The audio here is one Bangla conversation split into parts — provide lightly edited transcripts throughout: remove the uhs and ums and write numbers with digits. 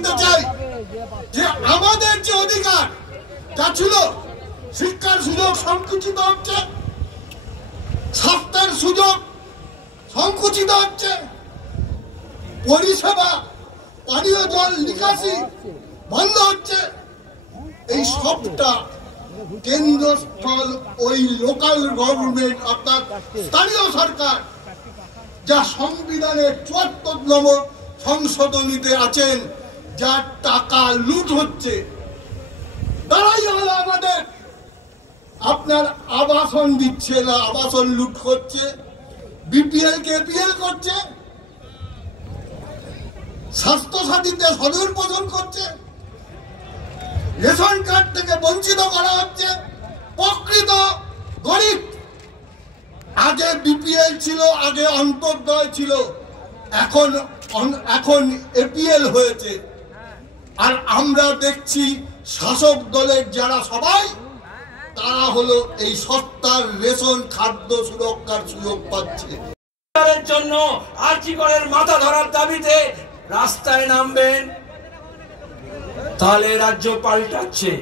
দিতে চাই যে আমাদের যে অধিকার যা ছিল, শিক্ষার সুযোগ সংকুচিত হচ্ছে, স্বাস্থ্যের সুযোগ সংকুচিত হচ্ছে, পরিষেবা পানীয় জল নিকাশি বন্ধ হচ্ছে। এই সবটা কেন্দ্রস্থল ওই লোকাল গভর্নমেন্ট অর্থাৎ স্থানীয় সরকার, যা সংবিধানের ৭৪তম সংশোধনীতে আছেন, যার টাকা লুট হচ্ছে, তারাই হলো আমাদের আপনার আবাসন দিচ্ছে না, আবাসন লুট করছে, বিপিএল কে এপিএল করছে, স্বাস্থ্যসাথীতে সদুপযোগ করছে, রেশন কার্ড থেকে বঞ্চিত করা হচ্ছে। প্রকৃত গরিব, আগে বিপিএল ছিল, আগে অন্তর্দয় ছিল, এখন এপিএল হয়েছে। আর আমরা দেখছি শাসক দলের যারা সবাই, তারা হলো এই সস্তার রেশন খাদ্য সুরক্ষার সুযোগ পাচ্ছে। জন্য আর্জিকরের মাথা ধরার দাবিতে রাস্তায় নামবেন, তাহলে রাজ্য পাল্টাচ্ছে।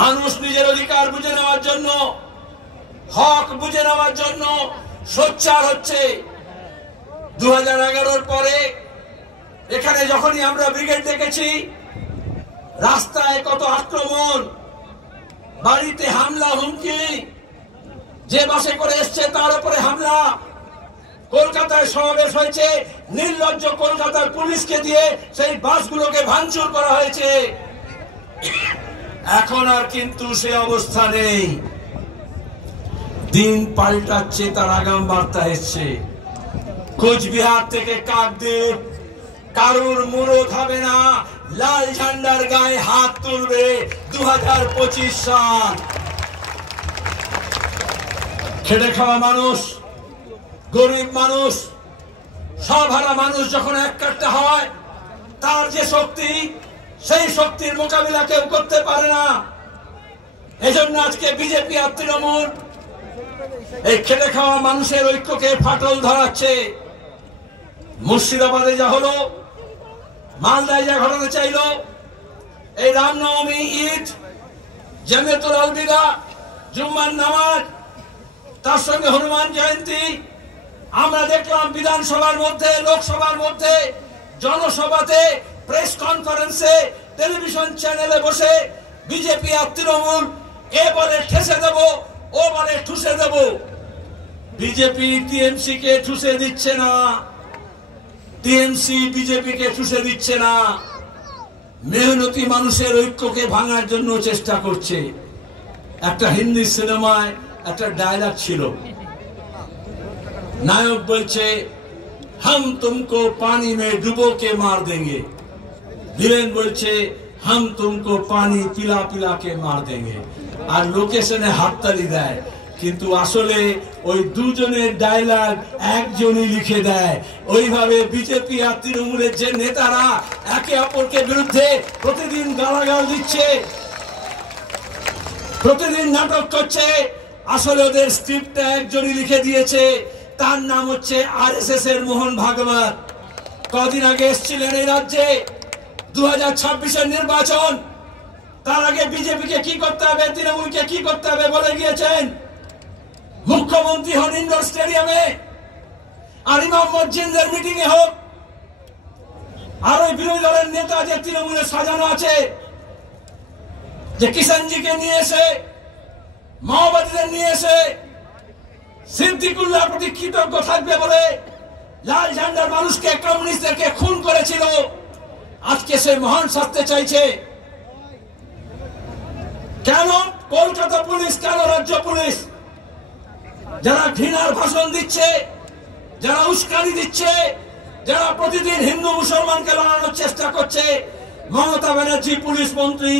মানুষ নিজের অধিকার বুঝে নেওয়ার জন্য, হক বুঝে নেওয়ার জন্য সোচ্চার হচ্ছে। 2011-র পরে এখানে যখনই আমরা ব্রিগেড দেখেছি, রাস্তায় কত আক্রমণ, বাড়িতে হামলা, হুমকি, যে বাসে করে এসছে তার উপরে হামলা। কলকাতায় সমাবেশ হয়েছে, নির্লজ্জ কলকাতার পুলিশকে দিয়ে সেই বাসগুলোকে ভাঙচুর করা হয়েছে। এখন আর কিন্তু সে অবস্থা নেই। দিন পাল্টাচ্ছে, তার আগাম বার্তা এসছে। কোচবিহার থেকে কাকদ্বীপ কারুর মুরদ হবে না, লাল ঝান্ডার গায়ে হাত তুলবে 2025 সাল। খেটে খাওয়া মানুষ, গরিব মানুষ, সবহারা মানুষ যখন এক কাট্টা হয়, তার যে শক্তি, সেই শক্তির মোকাবিলা কেউ করতে পারে না। এজন্য আজকে বিজেপি আর তৃণমূল এই খেটে খাওয়া মানুষের ঐক্যকে ফাটল ধরাচ্ছে। মুর্শিদাবাদে যা হলো, মালদায় যা ঘটাতে চাইলো, এই রামনবমী, ঈদ, জামিয়াতুল আলবিদা, জুম্মার নামাজ, তার সঙ্গে হনুমান জয়ন্তী, আমরা দেখলাম বিধানসভার মধ্যে, লোকসভার মধ্যে, জনসভাতে, প্রেস কনফারেন্সে, টেলিভিশন চ্যানেলে বসে বিজেপি আর তৃণমূল এ বলে ঠেসে দেব, ও বলে ঠুসে দেব। বিজেপি টিএমসি কে ঠুসে দিচ্ছে না, টিএমসি বিজেপি কে ঠুসে দিচ্ছে না, মেহনতি মানুষের ঐক্যকে ভাঙার জন্য চেষ্টা করছে। একটা হিন্দি সিনেমায় একটা ডায়লগ ছিল, নায়ক বলছে हम तुमको पानी में डुबो के मार देंगे, ভিলেন বলছে हम तुमको पानी पिला पिला के मार देंगे। আর লোকেশনে হাততালি দেয়, কিন্তু আসলে ওই দুজনের ডায়লগ একজনই লিখে দেয়। ওইভাবে বিজেপি আর তৃণমূলের যে নেতারা একে অপরকে বিরুদ্ধে প্রতিদিন গালাগাল দিচ্ছে, প্রতিদিন নাটক করছে, আসলে ওদের স্ক্রিপ্টটা একজনই লিখে দিয়েছে। তার নাম হচ্ছে আরএসএস এর মোহন ভাগবত। কদিন আগে এসেছিলেন এই রাজ্যে, 2026-এর নির্বাচন, তার আগে বিজেপিকে কি করতে হবে, তৃণমূলকে কি করতে হবে বলে গিয়েছেন। মুখ্যমন্ত্রী হন ইন্ডোর স্টেডিয়ামে, আর ইমাম মসজিদের মিটিং এ হোক, আর ওই বিরোধী দলের নেতা যে তৃণমূলে সাজানো আছে, যে কিষানজিকে নিয়ে এসে, মাওবাদীদের নিয়ে এসে সিদ্দিকুল্লাহ প্রতি কৃতজ্ঞ থাকবে বলে লাল ঝান্ডার মানুষকে, কমিউনিস্টদেরকে খুন করেছিল, আজকে সে মহান শাস্তি চাইছে। কেন কলকাতা পুলিশ, কেন রাজ্য পুলিশ? যারা ঘৃণার ভাষণ দিচ্ছে, যারা উস্কানি দিচ্ছে, যারা প্রতিদিন হিন্দু মুসলমানকে লড়ানোর চেষ্টা করছে, মমতা ব্যানার্জি পুলিশ মন্ত্রী,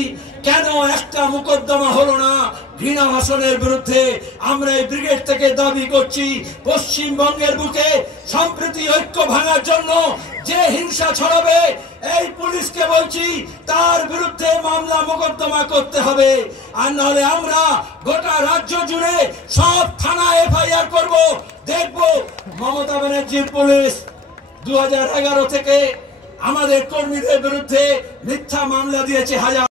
কেন একটা মোকদ্দমা হলো না ঘৃণা ভাষণের বিরুদ্ধে? আমরা এই ব্রিগেড থেকে দাবি করছি, পশ্চিমবঙ্গের বুকে সম্প্রীতি ঐক্য ভাঙার জন্য যে হিংসা ছড়াবে, এই পুলিশকে বলছি তার বিরুদ্ধে মামলা মোকদ্দমা করতে হবে। আর নাহলে আমরা গোটা রাজ্য জুড়ে সব থানা এফআইআর করব। দেখব মমতা ব্যানার্জির পুলিশ 2011 থেকে আমাদের কর্মীদের বিরুদ্ধে মিথ্যা মামলা দিয়েছে হাজার